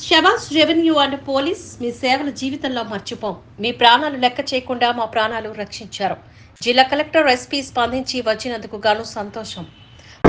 శబాష్ revenue and police మీ సేవల జీవితంలో మర్చిపోం. మీ ప్రాణాలు లెక్క చేయకుండా మా ప్రాణాలు రక్షించారు. జిల్లా కలెక్టర్ ఎస్పీ స్పందించి వచ్చినందుకు గాను సంతోషం.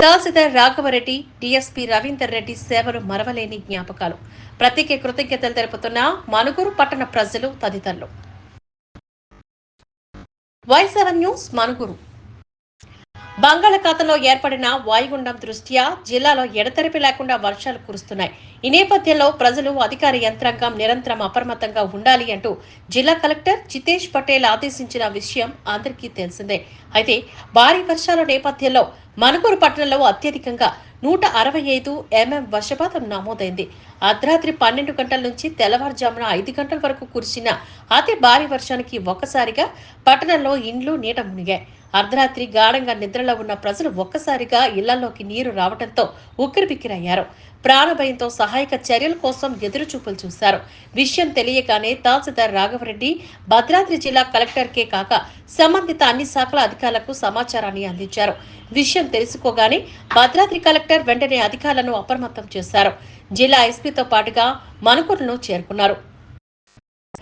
తహసీల్దార్ రాఘవరెడ్డి, డిఎస్పీ రవీందర్ రెడ్డి సేవలు మరవలేని జ్ఞాపకాలు. ప్రత్యేక కృతజ్ఞతలు తెలుపుతున్న మనుగురు పట్టణ ప్రజలు తదితరులు. Y7 news Manuguru. బంగాళాఖాతంలో ఏర్పడిన వాయుగుండం దృష్ట్యా జిల్లాలో ఎడతెరిపి లేకుండా వర్షాలు కురుస్తున్నాయి. ఈ నేపథ్యంలో ప్రజలు, అధికార యంత్రాంగం నిరంతరం అప్రమత్తంగా ఉండాలి అంటూ జిల్లా కలెక్టర్ జితేష్ పటేల్ ఆదేశించిన విషయం అందరికీ తెలిసిందే. అయితే భారీ వర్షాల నేపథ్యంలో మనుగూరు పట్టణంలో అత్యధికంగా 165 mm వర్షపాతం నమోదైంది. అర్ధరాత్రి 12 గంటల నుంచి తెల్లవారుజామున 5 గంటల వరకు కురిసిన అతి భారీ వర్షానికి ఒక్కసారిగా పట్టణంలో ఇండ్లు నీట మునిగాయి. అర్ధరాత్రి గాఢంగా నిద్రలో ఉన్న ప్రజలు ఒక్కసారిగా ఇళ్లలోకి నీరు రావడంతో ఉక్కిరిబిక్కిరయ్యారు. ప్రాణభయంతో సహాయక చర్యల కోసం ఎదురుచూపులు చూశారు. విషయం తెలియగానే తహసీల్దార్ రాఘవరెడ్డి భద్రాద్రి జిల్లా కలెక్టర్కే కాక సంబంధిత అన్ని శాఖల అధికారులకు సమాచారాన్ని అందించారు. విషయం తెలుసుకోగానే భద్రాద్రి కలెక్టర్ వెంటనే అధికారులను అప్రమత్తం చేశారు. జిల్లా ఎస్పీతో పాటుగా మనుకూరును చేరుకున్నారు.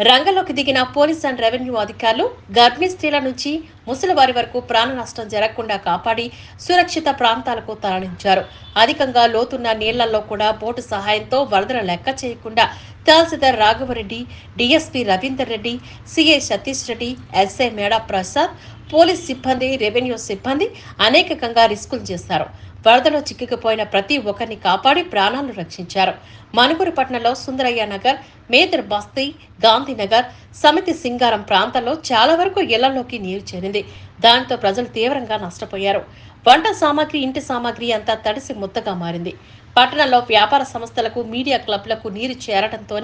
రంగంలోకి దిగిన పోలీస్ అండ్ రెవెన్యూ అధికారులు గర్భిణీ స్త్రీల నుంచి ముసలివారి వరకు ప్రాణ నష్టం జరగకుండా కాపాడి సురక్షిత ప్రాంతాలకు తరలించారు. అధికంగా లోతున్న నీళ్లలో కూడా బోటు సహాయంతో వరదల లెక్క చేయకుండా tahsildar Raghavareddy, DSP Ravinder Reddy, CI Satish Reddy, SI Meda Prasad, police సిబ్బంది, రెవెన్యూ సిబ్బంది అనేకంగా రిస్కులు చేశారు. వరదలో చిక్కుకుపోయిన ప్రతి ఒక్కరిని కాపాడి ప్రాణాలు రక్షించారు. మనుగురు పట్టణంలో సుందరయ్య నగర్, మేదర్ బస్తీ, గాంధీనగర్, సమితి సింగారం ప్రాంతాల్లో చాలా వరకు ఇళ్లలోకి నీరు చేరింది. దాంతో ప్రజలు తీవ్రంగా నష్టపోయారు. వంట సామాగ్రి, ఇంటి సామాగ్రి అంతా తడిసి ముద్దగా మారింది. పట్టణంలో వ్యాపార సంస్థలకు, మీడియా క్లబ్లకు నీరు చేరడంతో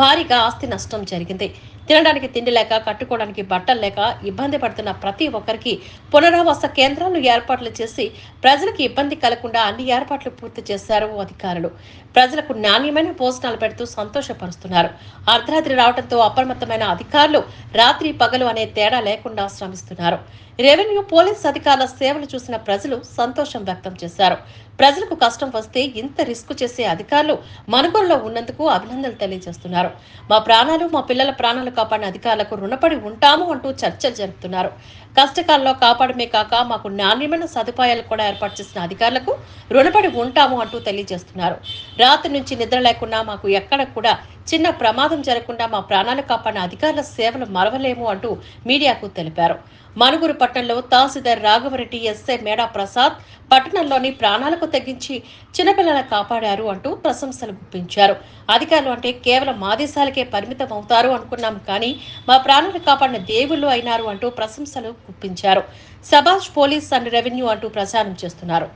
భారీగా ఆస్తి నష్టం జరిగింది. తినడానికి తిండి లేక, కట్టుకోవడానికి బట్టలు లేక ఇబ్బంది పడుతున్న ప్రతి ఒక్కరికి పునరావాస కేంద్రాలు ఏర్పాట్లు చేసి ప్రజలకు ఇబ్బంది కలగకుండా అన్ని ఏర్పాట్లు పూర్తి చేశారు అధికారులు. ప్రజలకు నాణ్యమైన భోజనాలు పెడుతూ సంతోషపరుస్తున్నారు. అర్ధరాత్రి రావడంతో అప్రమత్తమైన అధికారులు రాత్రి పగలు అనే తేడా లేకుండా శ్రమిస్తున్నారు. రెవెన్యూ, పోలీస్ అధికారుల సేవలు చూసిన ప్రజలు సంతోషం వ్యక్తం చేశారు. ప్రజలకు కష్టం వస్తే ఇంత రిస్క్ చేసే అధికారులు మనుగోలులో ఉన్నందుకు అభినందనలు తెలియజేస్తున్నారు. మా ప్రాణాలు, మా పిల్లల ప్రాణాలు కాపాడిన అధికారులకు రుణపడి ఉంటాము అంటూ చర్చలు జరుపుతున్నారు. కష్టకాలంలో కాపాడమే కాక మాకు నాణ్యమైన సదుపాయాలు కూడా ఏర్పాటు చేసిన అధికారులకు రుణపడి ఉంటాము అంటూ తెలియజేస్తున్నారు. రాత్రి నుంచి నిద్ర లేకుండా మాకు ఎక్కడ కూడా చిన్న ప్రమాదం జరగకుండా మా ప్రాణాలు కాపాడిన అధికారుల సేవలు మరవలేము అంటూ మీడియాకు తెలిపారు. మనుగురు పట్టణంలో తహసీల్దార్ రాఘవరెడ్డి, ఎస్ఐ మేడా ప్రసాద్ పట్టణంలోని ప్రాణాలకు తెగించి చిన్నపిల్లలను కాపాడారు అంటూ ప్రశంసలు గుప్పించారు. అధికారులు అంటే కేవలం ఆదేశాలకే పరిమితం అవుతారు అనుకున్నాం, కానీ మా ప్రాణాలు కాపాడిన దేవుళ్ళు అయినారు అంటూ ప్రశంసలు గుప్పించారు. శబాష్ పోలీస్ అండ్ రెవెన్యూ అంటూ ప్రచారం చేస్తున్నారు.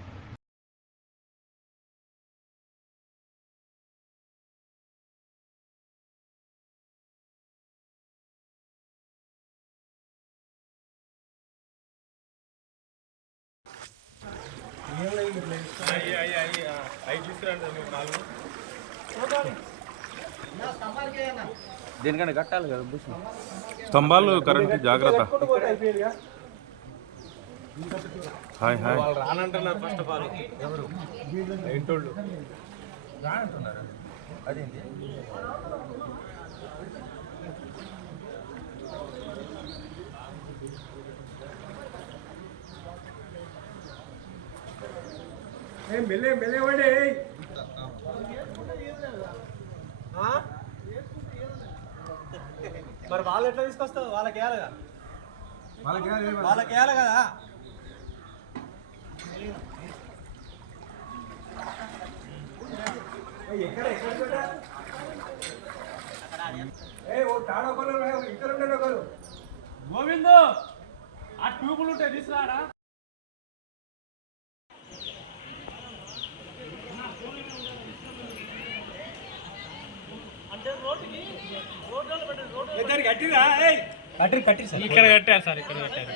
దేనికంటే కట్టాలి కదా స్తంభాలు కరెంట్ జాగ్రత్త. హాయ్ హాయ్ రానంటున్నారు. ఫస్ట్ ఆఫ్ ఆల్ ఎవరు ఇంటోళ్ళు రానంటున్నారు. అదేంటి మెల్లే మెల్లే వండి. మరి వాళ్ళు ఎట్లా తీసుకొస్తారు? వాళ్ళకి వేయాలి కదా, వాళ్ళకి వేయాలి కదా. ఎక్కడ గోవిందు ఆ ట్యూబులు ఉంటే తీసుకురాడా. కట్టి సార్, ఇక్కడ కట్టారు సార్, ఇక్కడ కట్టారు.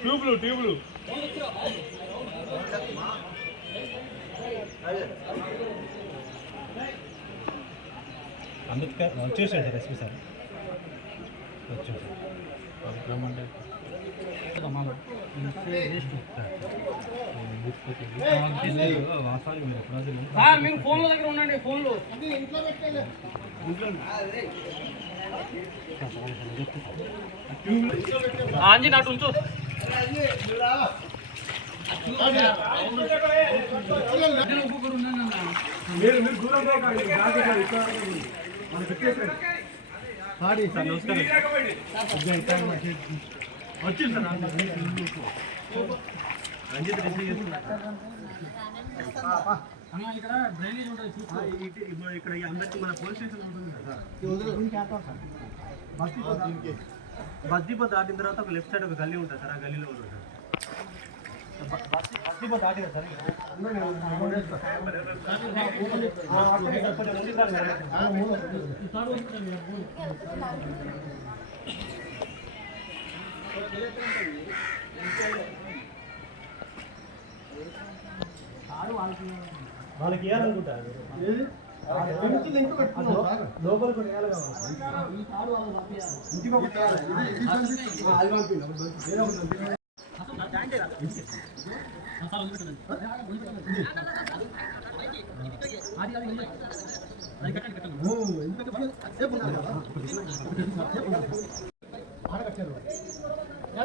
ట్యూబ్లు ట్యూబ్లు అంబేద్కర్ వచ్చేసాడు సార్, ఎస్పీ సార్ వచ్చేసాడు. మీరు ఫోన్ల దగ్గర ఉండండి. ఫోన్లు ఆంజీ నాటు ఉంచు. ఇక్కడ డ్రైనేజ్ ఉంటుంది. ఇక్కడ అందరికి మన పోలీస్ స్టేషన్ ఉంటుంది కదా, బస్ డిపో దాటిన తర్వాత ఒక లెఫ్ట్ సైడ్ ఒక గల్లీ ఉంటుంది సార్. ఆ గల్లీలో ఉంటుంది సార్. బస్ డిపో దాటిన సార్. వాళ్ళకి ఇవ్వాలనుకుంటారు. లోపల కూడా వేయాలి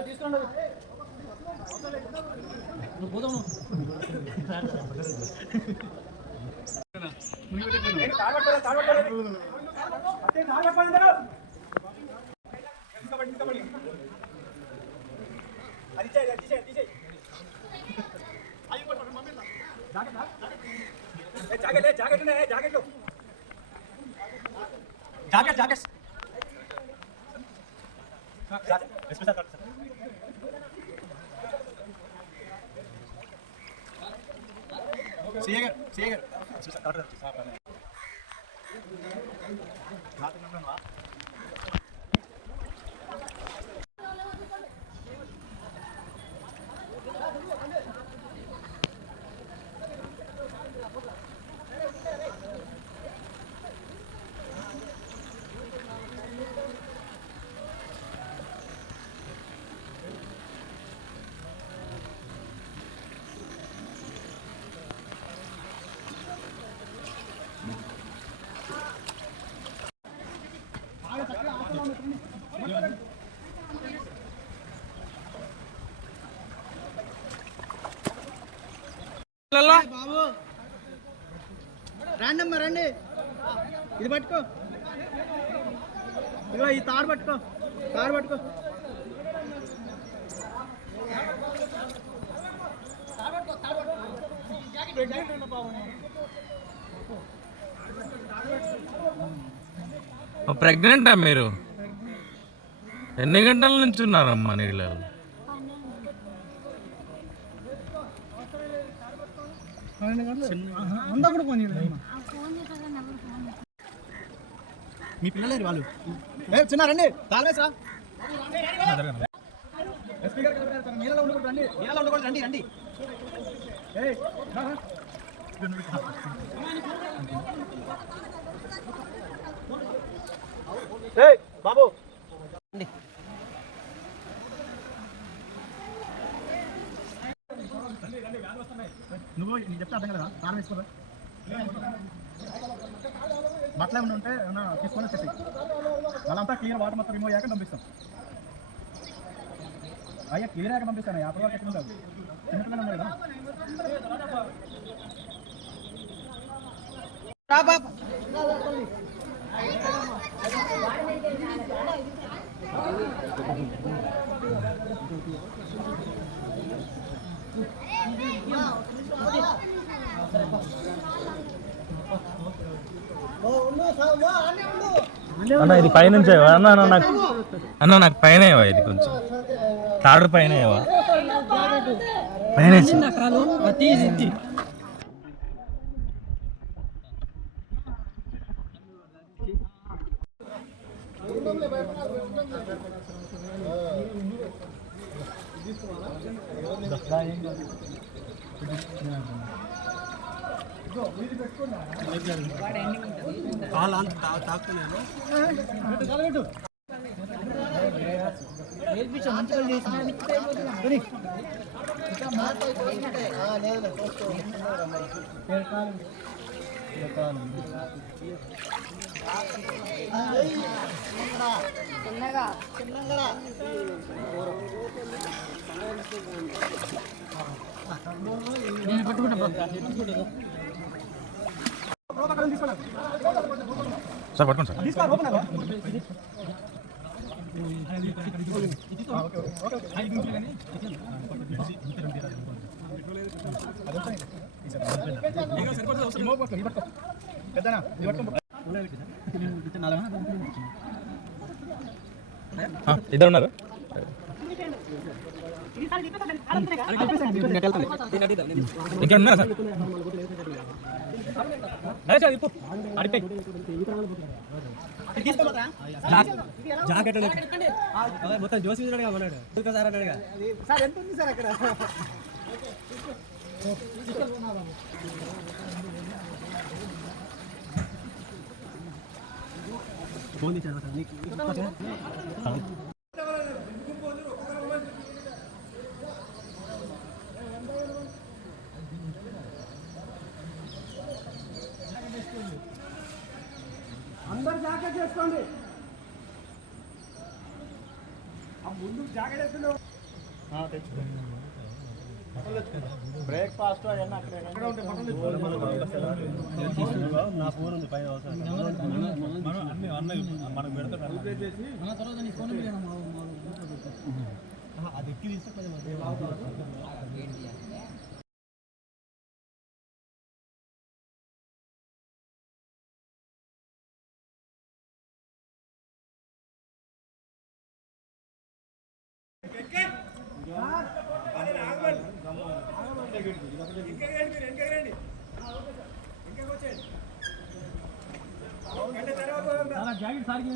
తీసుకోండి. బాబు రండమ్మా రండి. ఇది పట్టుకో. ఇగో ఈ తాడు పట్టుకో. తాడు పట్టుకో. ప్రెగ్నెంటా మీరు? ఎన్ని గంటల నుంచి ఉన్నారమ్మా నీళ్ళలో? మీ పిల్లలేరు వాళ్ళు. చిన్న రండి. తాళవేసరా. నీళ్ళలో ఉండకూడదు రండి. నీళ్ళలో ఉండకూడదు రండి. రండి. బాబు నువ్వు నీకు చెప్తే అర్థం కదా. తాళం వేసుకోరా. బట్టలు ఏమైనా ఉంటే ఏమైనా తీసుకొని వచ్చేసి వాళ్ళంతా క్లియర్ వాటర్ మొత్తం రిమూవ్ అయ్యాక పంపిస్తాం. అయ్యా క్లియర్ అయ్యాక పంపిస్తాను. 50 వరకు ఎక్కడ ఉండదు. చిన్నపిల్లలు ఉన్నాయి కదా. అన్న ఇది పైనుంచే అన్న నాకు పైన ఇది కొంచెం తాడు పైన పైన సార్ పట్టుకోండి సార్. ఇద్దరు ఉన్నారు. ఇంకేమన్నా సార్? జాకెట్ మొత్తం జోసి అన్నాడు సార్ అన్నాడుగా సార్ ఎంత ఉంది సార్ అక్కడ ఫోన్ ఇచ్చాడు సార్ నీకు అందరు జాకెట్ చేసుకోండి ముందు జాకెట్ వేస్తున్నావు బ్రేక్ఫాస్ట్ అవన్నీ అక్కడ ఉంటాయి. నా ఫోన్ ఉంది పైన అది ఎక్కి తీస్తే జాకెట్ సారికి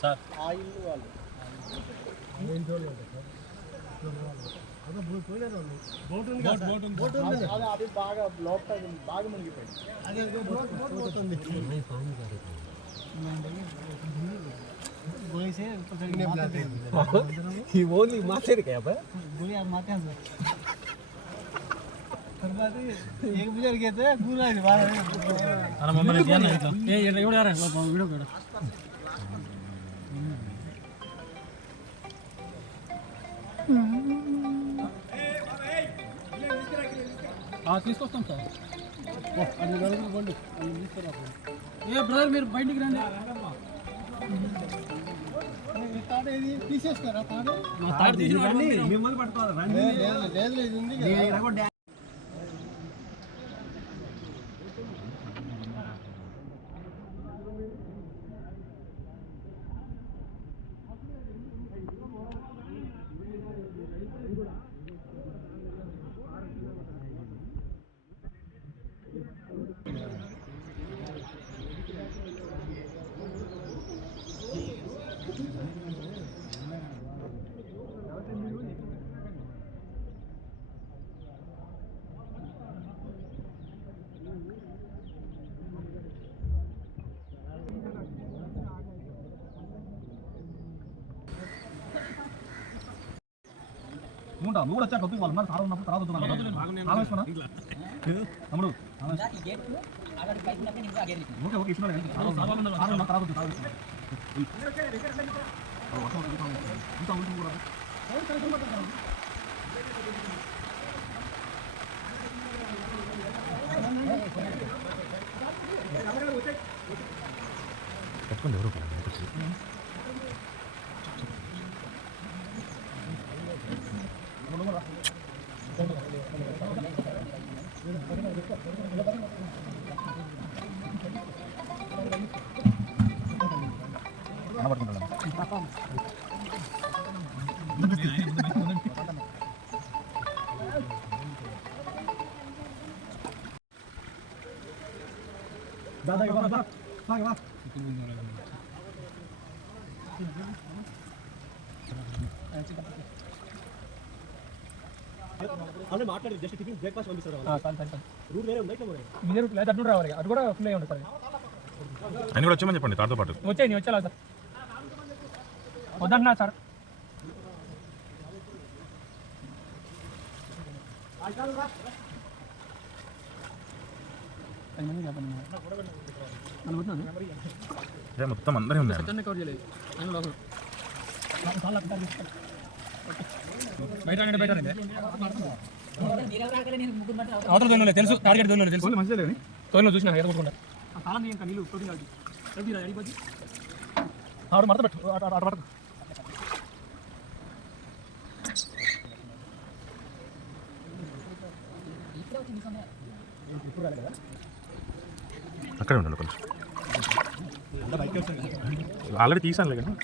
సార్ ఆ ఇల్లు వాళ్ళు అదే అది బాగా లోపల బాగా మునిగిపోయింది. ఓన్లీ మాట్లాడు తీసుకొస్తాం సార్. ఏ బ్రదర్ మీరు బయటికి రండి. తీసేస్తారా తాడు మిమ్మల్ని పట్టుకోవాలి. నువ్వు కూడా వచ్చా కొద్దిగా వాళ్ళు సార్ ఉన్నప్పుడు తర్వాత ఆలోచిస్తున్నా తమ్ముడు ఓకే ఓకే ఇష్టం తర్వాత పెట్టుకోండి ఎవరు అంటే మాట్లాడి జస్ట్ టిఫిన్ బ్రేక్ఫాస్ట్ పంపిస్తారు రూట్ వేరే ఉందా ఇట్లా ఇదే రూట్ లేదు, అటు రావాలి, అటు కూడా ఫుల్ అయ్యి ఉంటుంది సార్. అని కూడా వచ్చామని చెప్పండి తాతో పాటు. వచ్చాయి వచ్చేలా సార్, వద్దంటున్నా సార్. మొత్తం అందరే ఉన్నారు. అవతల దొంగలే తెలుసు, టార్గెట్ దొంగలే తెలుసు, తోలిలో చూసిన ఎదుర్కొంటా ఆవిడ మడత పెట్టు, ఆడ పడకు. అక్కడే ఉండండి కొంచెం. ఆల్రెడీ తీసానులే కానీ.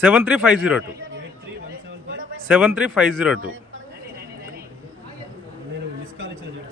సెవెన్ 3502 73502. నేను మిస్ కాల్ ఇచ్చిన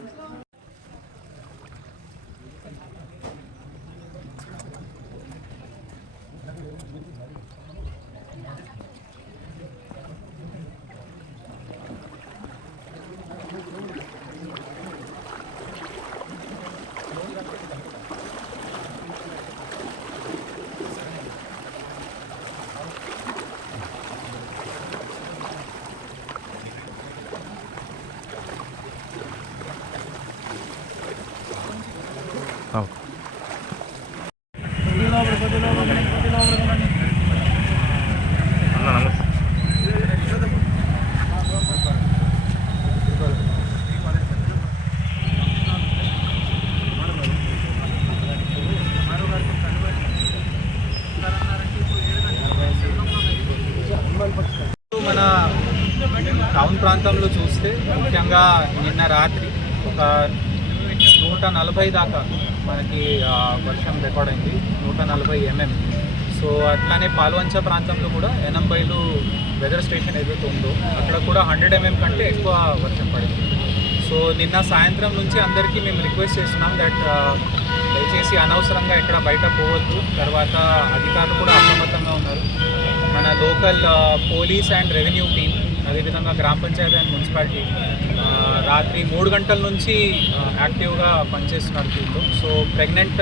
మన టౌన్ ప్రాంతంలో చూస్తే ముఖ్యంగా నిన్న రాత్రి ఒక 140 దాకా మనకి వర్షం రికార్డ్ అయింది, 140 mm. సో అట్లానే పాల్వంచ ప్రాంతంలో కూడా ఎనంబైలు వెదర్ స్టేషన్ ఏదైతే ఉందో అక్కడ కూడా 100 mm కంటే ఎక్కువ వర్షం పడింది. సో నిన్న సాయంత్రం నుంచి అందరికీ మేము రిక్వెస్ట్ చేస్తున్నాం దట్ దయచేసి అనవసరంగా ఎక్కడ బయట పోవద్దు. తర్వాత అధికారులు కూడా అప్రమత్తంగా ఉన్నారు. మన local police and revenue team, అదేవిధంగా గ్రామ పంచాయతీ అండ్ మున్సిపాలిటీ రాత్రి 3 గంటల నుంచి యాక్టివ్గా పనిచేస్తున్నారు ఫీల్డ్లో. సో ప్రెగ్నెంట్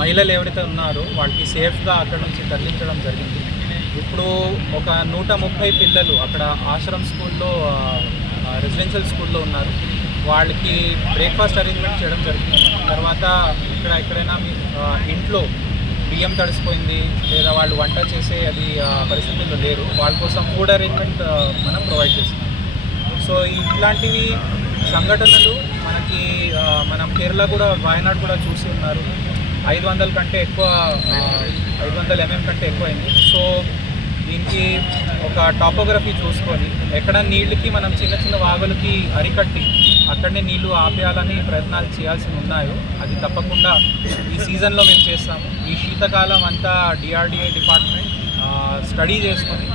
మహిళలు ఎవరైతే ఉన్నారో వాళ్ళకి సేఫ్గా అక్కడ నుంచి తరలించడం జరిగింది. ఇప్పుడు ఒక 130 పిల్లలు అక్కడ ఆశ్రమ్ స్కూల్లో, రెసిడెన్షియల్ స్కూల్లో ఉన్నారు. వాళ్ళకి బ్రేక్ఫాస్ట్ అరేంజ్మెంట్ చేయడం జరిగింది. తర్వాత ఎక్కడైనా ఇంట్లో బియ్యం తడిసిపోయింది లేదా వాళ్ళు వంట చేసే అది పరిస్థితుల్లో లేరు, వాళ్ళ కోసం ఫుడ్ అరేంజ్మెంట్ మనం ప్రొవైడ్ చేస్తున్నాం. సో ఇట్లాంటివి సంఘటనలు మనకి మనం కేరళ కూడా, వాయనాడ్ కూడా చూసి ఉన్నారు. 500 కంటే ఎక్కువ, 500 mm కంటే ఎక్కువ అయింది. సో దీనికి ఒక టాపోగ్రఫీ చూసుకొని ఎక్కడ నీళ్ళకి మనం చిన్న చిన్న వాగులకి అరికట్టి అక్కడనే నీళ్లు ఆపేయాలని ప్రయత్నాలు చేయాల్సి ఉన్నాయో అది తప్పకుండా ఈ సీజన్లో మేము చేస్తాము. ఈ శీతకాలం అంతా డిఆర్డిఏ డిపార్ట్మెంట్ స్టడీ చేసుకొని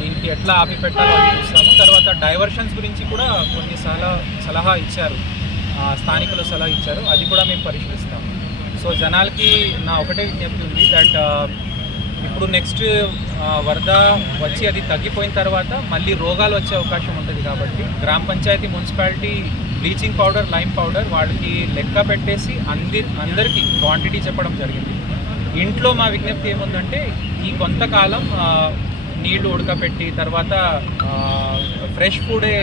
దీనికి ఎట్లా ఆపి పెట్టాలో అని చూస్తాము. తర్వాత డైవర్షన్స్ గురించి కూడా కొన్ని సలహా ఇచ్చారు, స్థానికులు సలహా ఇచ్చారు, అది కూడా మేము పరిశీలిస్తాము. సో జనాలకి నా ఒకటే విజ్ఞప్తి ఉంది దట్ ఇప్పుడు నెక్స్ట్ వరద వచ్చి అది తగ్గిపోయిన తర్వాత మళ్ళీ రోగాలు వచ్చే అవకాశం ఉంటుంది. కాబట్టి గ్రామ panchayat, municipality bleaching powder, lime powder వాళ్ళకి లెక్క పెట్టేసి అందరికీ క్వాంటిటీ చెప్పడం జరిగింది. ఇంట్లో మా విజ్ఞప్తి ఏముందంటే ఈ కొంతకాలం నీళ్లు ఉడకపెట్టి తర్వాత ఫ్రెష్ ఫుడే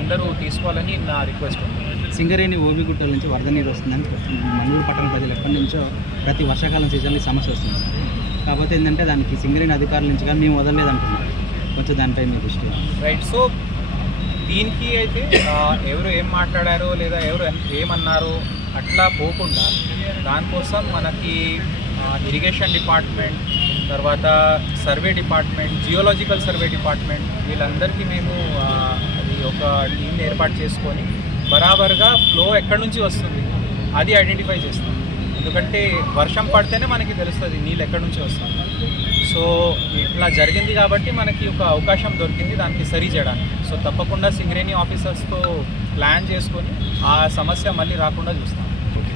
అందరూ తీసుకోవాలని నా రిక్వెస్ట్ ఉంది. సింగరేణి ఓబిగుట్టల నుంచి వరద నీరు వస్తుందని మన్నూరు పట్టణ ప్రజలు ఎప్పటి నుంచో ప్రతి వర్షాకాలం సీజన్లో సమస్య వస్తుంది సార్. కాకపోతే ఏంటంటే దానికి సింగరేణి అధికారుల నుంచి కానీ మేము వదలలేదంటున్నాం. కొంచెం దానిపై మీ దృష్టి. రైట్. సో దీనికి అయితే ఎవరు ఏం మాట్లాడారో లేదా ఎవరు ఏమన్నారో అట్లా పోకుండా దానికోసం మనకి ఇరిగేషన్ డిపార్ట్మెంట్, తర్వాత survey department, geological survey department వీళ్ళందరికీ మేము అది ఒక టీంని ఏర్పాటు చేసుకొని బరాబర్గా ఫ్లో ఎక్కడి నుంచి వస్తుంది అది ఐడెంటిఫై చేస్తాం. ఎందుకంటే వర్షం పడితేనే మనకి తెలుస్తుంది నీళ్ళు ఎక్కడి నుంచి వస్తుంది. సో ఇట్లా జరిగింది కాబట్టి మనకి ఒక అవకాశం దొరికింది దానికి సరి చేయడానికి. సో తప్పకుండా సింగరేణి ఆఫీసర్స్తో ప్లాన్ చేసుకొని ఆ సమస్య మళ్ళీ రాకుండా చూస్తాం. ఓకే.